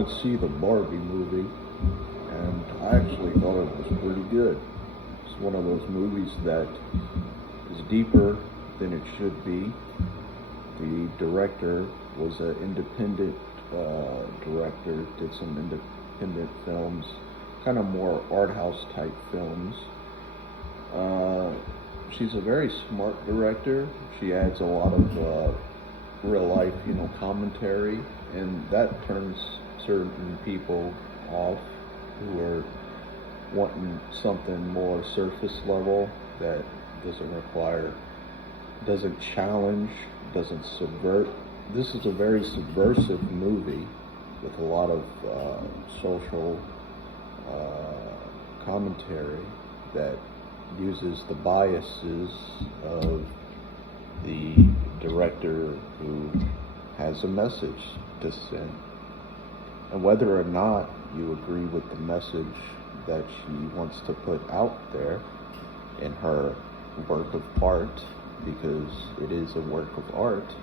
went to see the Barbie movie, and I actually thought it was pretty good. It's one of those movies that is deeper than it should be. The director was an independent director, did some independent films, kind of more art house type films. Uh, she's a very smart director. She adds a lot of real life, commentary, and that turns certain people off who are wanting something more surface level that doesn't challenge, doesn't subvert. This is a very subversive movie with a lot of social commentary that uses the biases of the director who has a message to send. And whether or not you agree with the message that she wants to put out there in her work of art, because it is a work of art,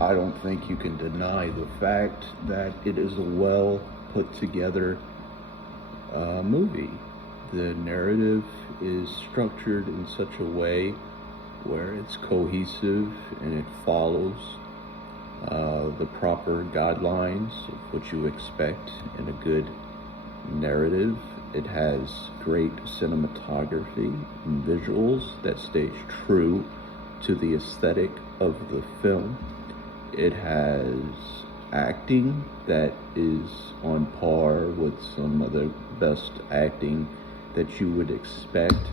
I don't think you can deny the fact that it is a well put together movie. The narrative is structured in such a way where it's cohesive and it follows the proper guidelines of what you expect in a good narrative. It has great cinematography and visuals that stays true to the aesthetic of the film. It has acting that is on par with some of the best acting that you would expect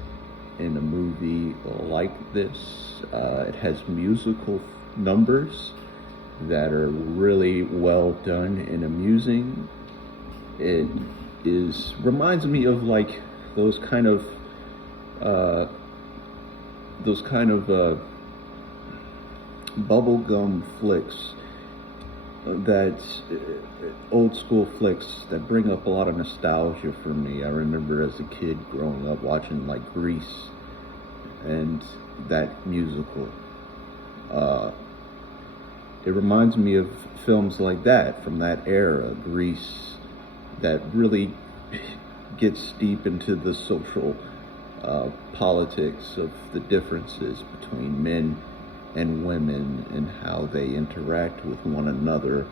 in a movie like this. It has musical numbers that are really well done and amusing. It reminds me of like those kind of bubblegum flicks, that old school flicks that bring up a lot of nostalgia for me. I remember as a kid growing up watching like Grease and that musical. It reminds me of films like that from that era, Grease, that really gets deep into the social politics of the differences between men and women and how they interact with one another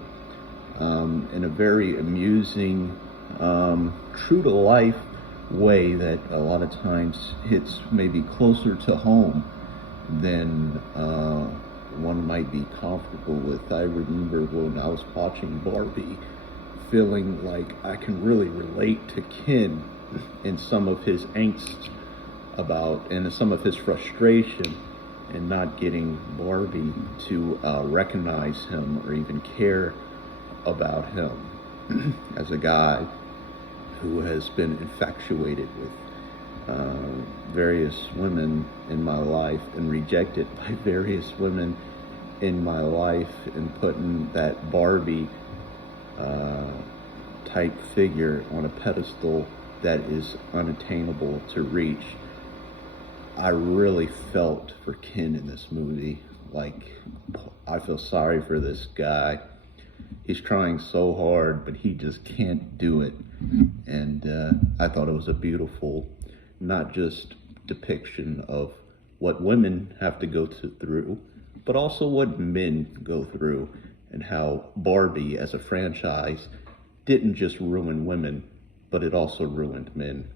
in a very amusing, true to life way that a lot of times hits maybe closer to home than one might be comfortable with. I remember when I was watching Barbie feeling like I can really relate to Ken in some of his angst and some of his frustration and not getting Barbie to recognize him or even care about him as a guy who has been infatuated with various women in my life and rejected by various women in my life, and putting that Barbie type figure on a pedestal that is unattainable to reach. I really felt for Ken in this movie. Like, I feel sorry for this guy. He's trying so hard, but he just can't do it. And I thought it was a beautiful, not just depiction of what women have to go through, but also what men go through, and how Barbie as a franchise didn't just ruin women, but it also ruined men.